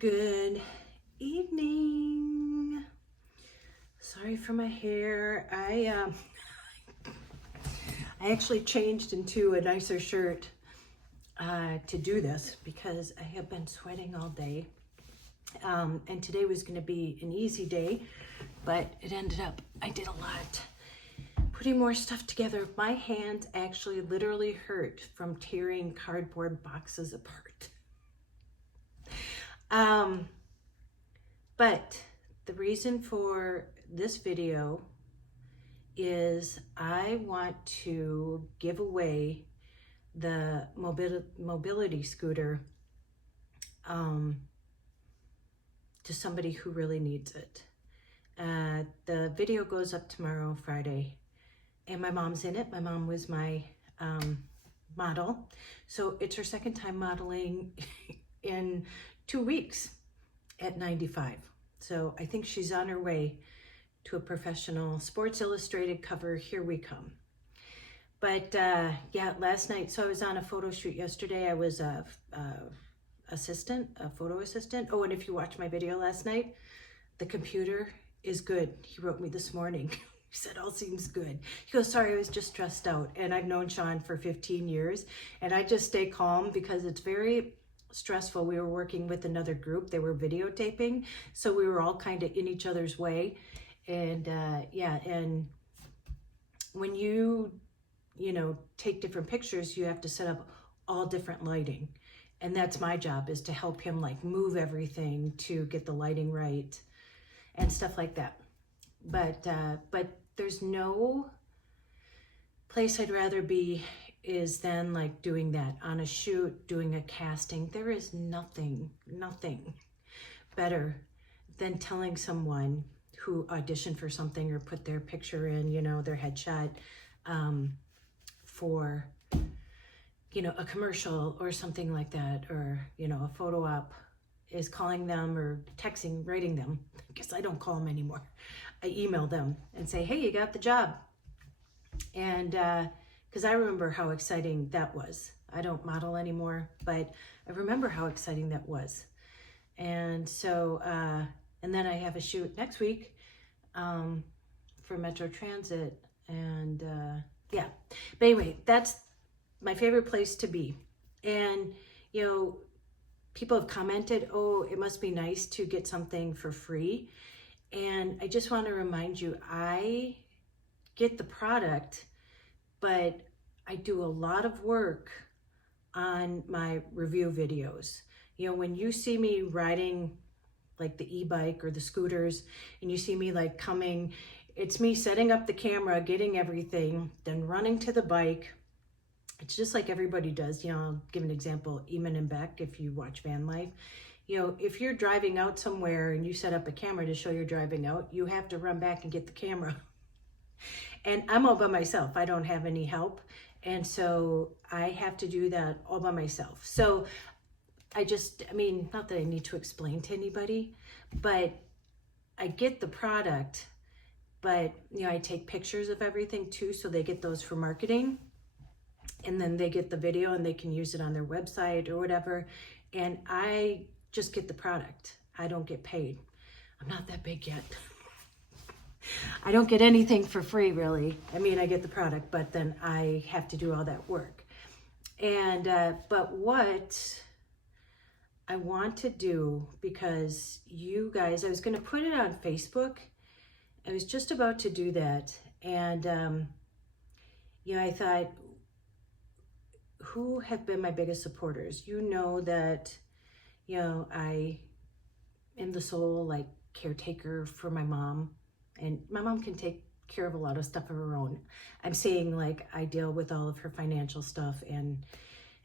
Good evening. Sorry for my hair. I actually changed into a nicer shirt to do this because I have been sweating all day. And today was going to be an easy day, but it ended up I did a lot putting more stuff together. My hands actually literally hurt from tearing cardboard boxes apart. But the reason for this video is I want to give away the mobility scooter to somebody who really needs it. The video goes up tomorrow, Friday, and my mom's in it. My mom was my model, so it's her second time modeling in 2 weeks at 95. So I think she's on her way to a professional Sports Illustrated cover. Here we come. But yeah, last night, so I was on a photo shoot yesterday. I was a photo assistant. Oh, and if you watched my video last night, the computer is good. He wrote me this morning. He said, all seems good. He goes, sorry, I was just stressed out. And I've known Sean for 15 years. And I just stay calm because it's very stressful. We were working with another group. They were videotaping. So we were all kind of in each other's way. And yeah, and when you take different pictures, you have to set up all different lighting. And that's my job, is to help him like move everything to get the lighting right and stuff like that. But there's no place I'd rather be is than like doing that on a shoot, doing a casting. There is nothing better than telling someone who auditioned for something or put their picture in, their headshot for, a commercial or something like that, or, a photo op, is calling them or texting, writing them. I guess I don't call them anymore. I email them and say, hey, you got the job. And because I remember how exciting that was. I don't model anymore, but I remember how exciting that was. And so, and then I have a shoot next week for Metro Transit. And yeah, but anyway, that's my favorite place to be. And, people have commented, oh, it must be nice to get something for free. And I just want to remind you, I get the product, but I do a lot of work on my review videos. When you see me riding like the e-bike or the scooters, and you see me like coming, it's me setting up the camera, getting everything, then running to the bike. It's just like everybody does. I'll give an example, Eamon and Beck, if you watch Van Life. If you're driving out somewhere and you set up a camera to show you're driving out, you have to run back and get the camera. And I'm all by myself. I don't have any help. And so I have to do that all by myself. So not that I need to explain to anybody, but I get the product, but I take pictures of everything too, so they get those for marketing. And then they get the video and they can use it on their website or whatever. And I just get the product. I don't get paid. I'm not that big yet. I don't get anything for free, really. I get the product, but then I have to do all that work. And, but what I want to do, because you guys, I was going to put it on Facebook. I was just about to do that. And, I thought, who have been my biggest supporters? That, I am the sole like caretaker for my mom, and my mom can take care of a lot of stuff of her own. I'm saying like I deal with all of her financial stuff, and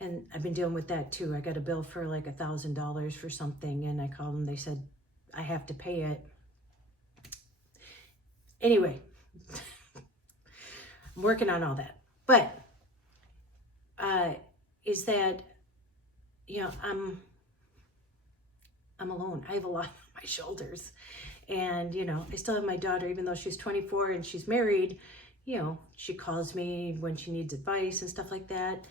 I've been dealing with that too. I got a bill for like $1,000 for something, and I called them. They said I have to pay it. Anyway, I'm working on all that, but is that, I'm alone. I have a lot on my shoulders. And, I still have my daughter, even though she's 24 and she's married, she calls me when she needs advice and stuff like that.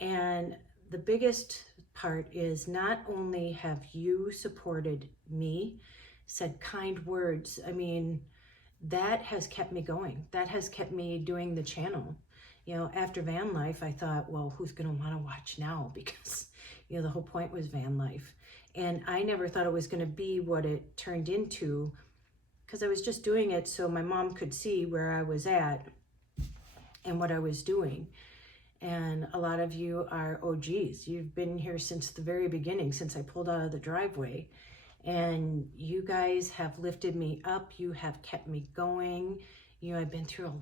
And the biggest part is not only have you supported me, said kind words, I mean, that has kept me going. That has kept me doing the channel. You know, after van life, I thought, well, who's going to want to watch now? Because, you know, the whole point was van life. And I never thought it was going to be what it turned into, because I was just doing it so my mom could see where I was at and what I was doing. And a lot of you are OGs. You've been here since the very beginning, since I pulled out of the driveway. And you guys have lifted me up. You have kept me going. You know, I've been through a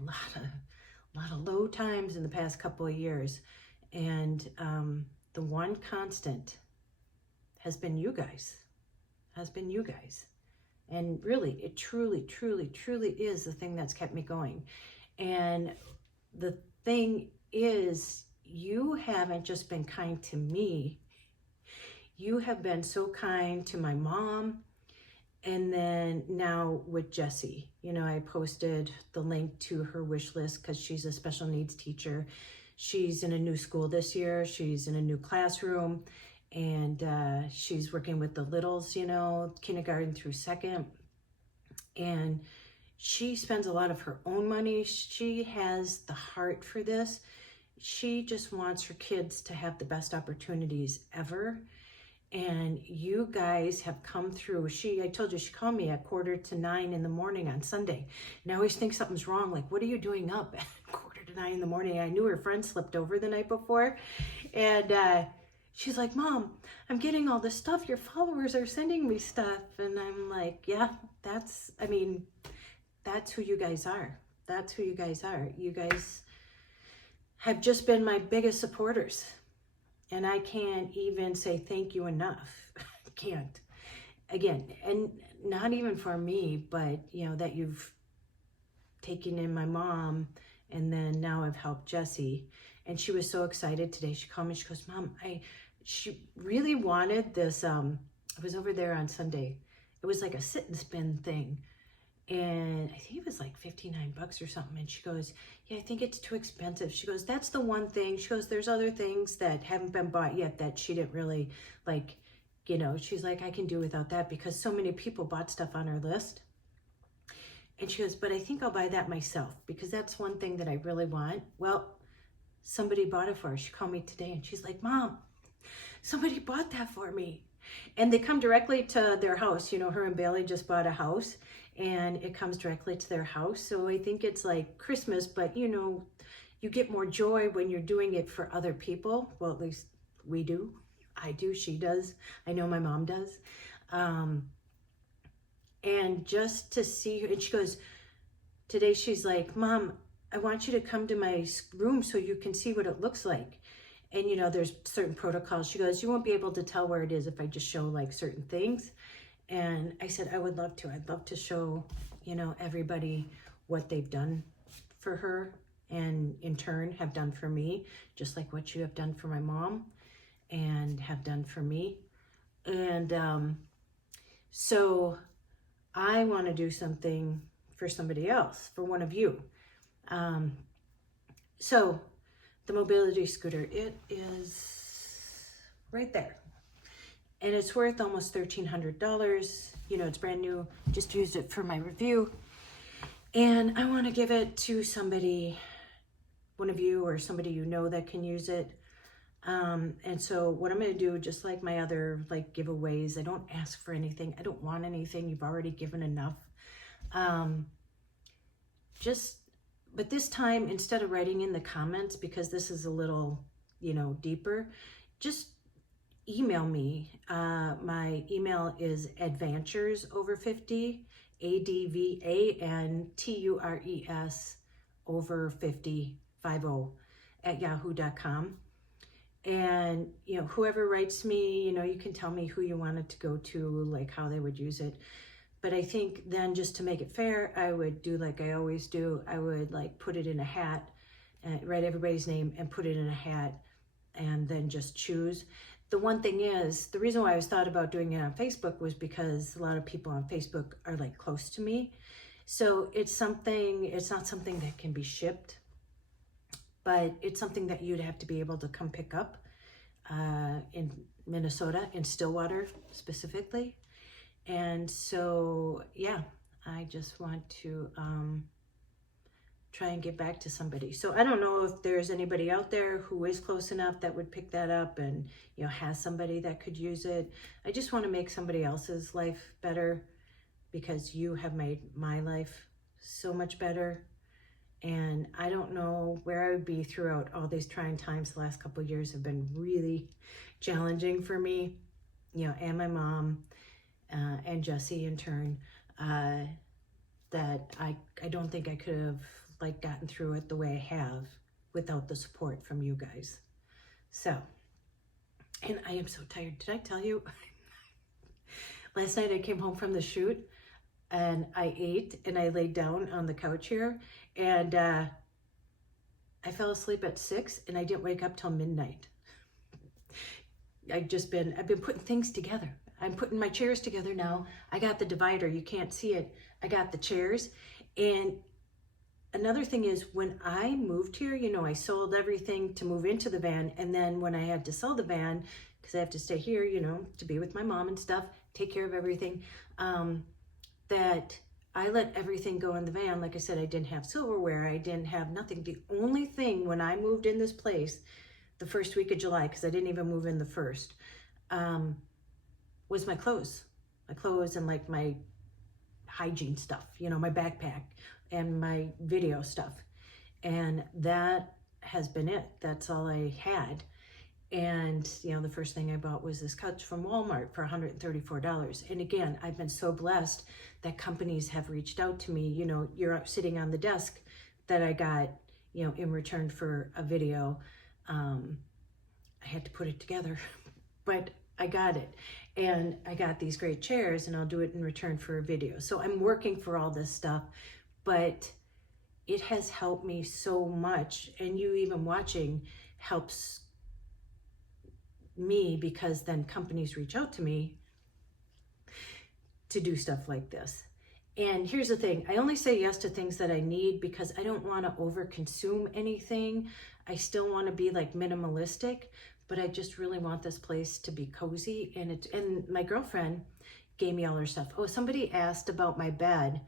lot of low times in the past couple of years. And the one constant has been you guys. And really, it truly is the thing that's kept me going. And the thing is, you haven't just been kind to me. You have been so kind to my mom. And then now with Jessie, you know, I posted the link to her wish list because she's a special needs teacher. She's in a new school this year. She's in a new classroom, and she's working with the littles, you know, kindergarten through second. And she spends a lot of her own money. She has the heart for this. She just wants her kids to have the best opportunities ever. And you guys have come through. I told you, she called me at 8:45 in the morning on Sunday. And I always think something's wrong. Like, what are you doing up at 8:45 in the morning? I knew her friend slept over the night before. And she's like, Mom, I'm getting all this stuff. Your followers are sending me stuff. And I'm like, yeah, that's who you guys are. That's who you guys are. You guys have just been my biggest supporters. And I can't even say thank you enough. I can't. Again, and not even for me, but, you know, that you've taken in my mom, and then now I've helped Jessie. And she was so excited today. She called me, she goes, Mom, she really wanted this. I was over there on Sunday. It was like a sit and spin thing. And I think it was like $59 or something. And she goes, yeah, I think it's too expensive. She goes, that's the one thing. She goes, there's other things that haven't been bought yet that she didn't really like, you know. She's like, I can do without that because so many people bought stuff on her list. And she goes, but I think I'll buy that myself because that's one thing that I really want. Well, somebody bought it for her. She called me today and she's like, Mom, somebody bought that for me. And they come directly to their house. You know, her and Bailey just bought a house, and it comes directly to their house. So I think it's like Christmas, but you know, you get more joy when you're doing it for other people. Well, at least we do. I do, she does. I know my mom does. And just to see her, and she goes, today she's like, Mom, I want you to come to my room so you can see what it looks like. And, you know, there's certain protocols. She goes, you won't be able to tell where it is if I just show like certain things. And I said, I would love to. I'd love to show, you know, everybody what they've done for her and in turn have done for me, just like what you have done for my mom and have done for me. And so I want to do something for somebody else, for one of you. So the mobility scooter, it is right there. And it's worth almost $1,300. You know, it's brand new. Just used it for my review. And I want to give it to somebody, one of you or somebody you know that can use it. And so what I'm going to do, just like my other like giveaways, I don't ask for anything. I don't want anything. You've already given enough. But this time, instead of writing in the comments, because this is a little, you know, deeper, just email me. My email is adventures50, AD-VAN-TURES over 50 at yahoo.com. And, you know, whoever writes me, you know, you can tell me who you want it to go to, like how they would use it. But I think then, just to make it fair, I would do like I always do. I would like put it in a hat, write everybody's name and put it in a hat, and then just choose. The one thing is, the reason why I was thought about doing it on Facebook was because a lot of people on Facebook are like close to me. So it's not something that can be shipped, but it's something that you'd have to be able to come pick up. in Minnesota, in Stillwater specifically. And so, yeah, I just want to try and get back to somebody. So I don't know if there's anybody out there who is close enough that would pick that up and, you know, has somebody that could use it. I just want to make somebody else's life better, because you have made my life so much better. And I don't know where I would be throughout all these trying times. The last couple of years have been really challenging for me, you know, and my mom, and Jesse in turn, that I don't think I could have like gotten through it the way I have without the support from you guys. So, and I am so tired. Did I tell you? Last night I came home from the shoot and I ate and I laid down on the couch here, and I fell asleep at 6 and I didn't wake up till midnight. I've been putting things together. I'm putting my chairs together now. I got the divider, you can't see it. I got the chairs. And another thing is, when I moved here, you know, I sold everything to move into the van. And then when I had to sell the van, because I have to stay here, you know, to be with my mom and stuff, take care of everything, that I let everything go in the van. Like I said, I didn't have silverware. I didn't have nothing. The only thing when I moved in this place, the first week of July, because I didn't even move in the first, was my clothes and like my hygiene stuff, you know, my backpack and my video stuff. And that has been it. That's all I had. And, you know, the first thing I bought was this couch from Walmart for $134. And again, I've been so blessed that companies have reached out to me. You know, you're sitting on the desk that I got, you know, in return for a video. I had to put it together, but I got it. And I got these great chairs, and I'll do it in return for a video. So I'm working for all this stuff, but it has helped me so much. And you even watching helps me, because then companies reach out to me to do stuff like this. And here's the thing, I only say yes to things that I need, because I don't want to over consume anything. I still want to be like minimalistic, but I just really want this place to be cozy. And my girlfriend gave me all her stuff. Oh, somebody asked about my bed,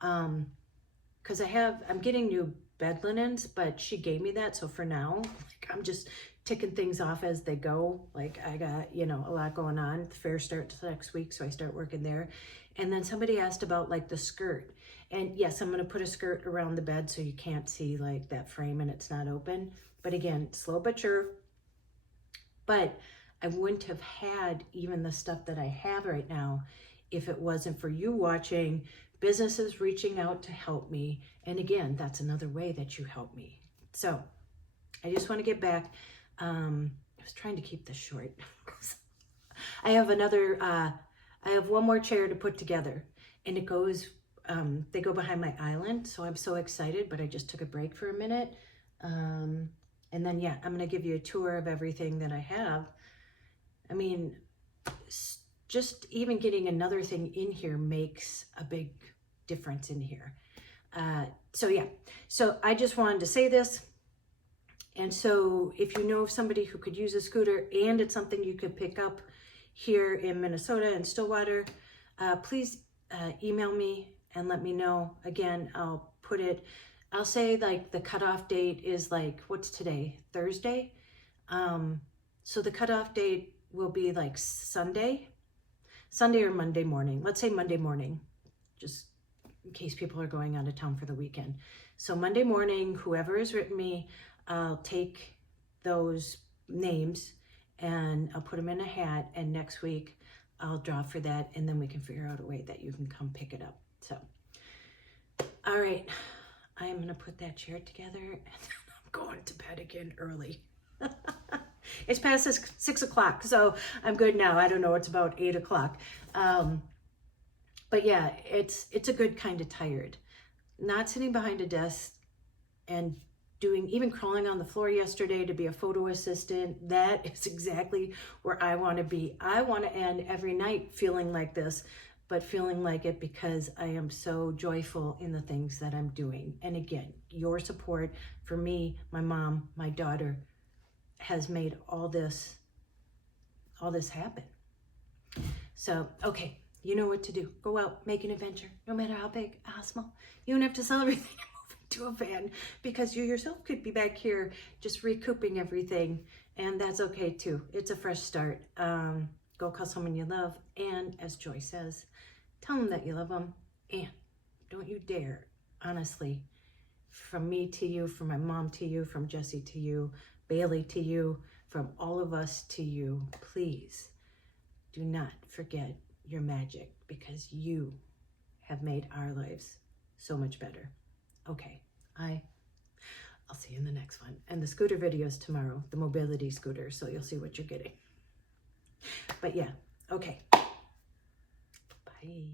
because I'm getting new bed linens, but she gave me that. So for now, like, I'm just ticking things off as they go. Like, I got, you know, a lot going on. The fair starts next week, so I start working there. And then somebody asked about like the skirt. And yes, I'm going to put a skirt around the bed so you can't see like that frame and it's not open. But again, slow but sure. But I wouldn't have had even the stuff that I have right now if it wasn't for you watching, businesses reaching out to help me. And again, that's another way that you help me. So I just want to get back. I was trying to keep this short. I have one more chair to put together, and it goes, they go behind my island. So I'm so excited, but I just took a break for a minute. And then, yeah, I'm going to give you a tour of everything that I have. I mean, just even getting another thing in here makes a big difference in here. So yeah, so I just wanted to say this. And so if you know of somebody who could use a scooter and it's something you could pick up here in Minnesota and Stillwater, please email me and let me know. Again, I'll say like the cutoff date is like, what's today? Thursday. So the cutoff date will be like Sunday or Monday morning. Let's say Monday morning, just in case people are going out of town for the weekend. So Monday morning, whoever has written me, I'll take those names and I'll put them in a hat, and next week I'll draw for that, and then we can figure out a way that you can come pick it up. So, all right, I'm gonna put that chair together and I'm going to bed again early. It's past 6 o'clock, so I'm good now. I don't know, it's about 8 o'clock. But yeah, it's a good kind of tired. Not sitting behind a desk and even crawling on the floor yesterday to be a photo assistant. That is exactly where I want to be. I want to end every night feeling like this, but feeling like it because I am so joyful in the things that I'm doing. And again, your support for me, my mom, my daughter has made all this all this happen. So, okay, you know what to do. Go out, make an adventure, no matter how big, how small. You don't have to sell everything and move into a van, because you yourself could be back here just recouping everything, and that's okay too. It's a fresh start. Go call someone you love, and as Joy says, tell them that you love them, and don't you dare, honestly, from me to you, from my mom to you, from Jesse to you, Bailey to you, from all of us to you, please do not forget your magic, because you have made our lives so much better. Okay, I'll see you in the next one. And the scooter videos tomorrow, the mobility scooter, so you'll see what you're getting. But yeah, okay. Bye.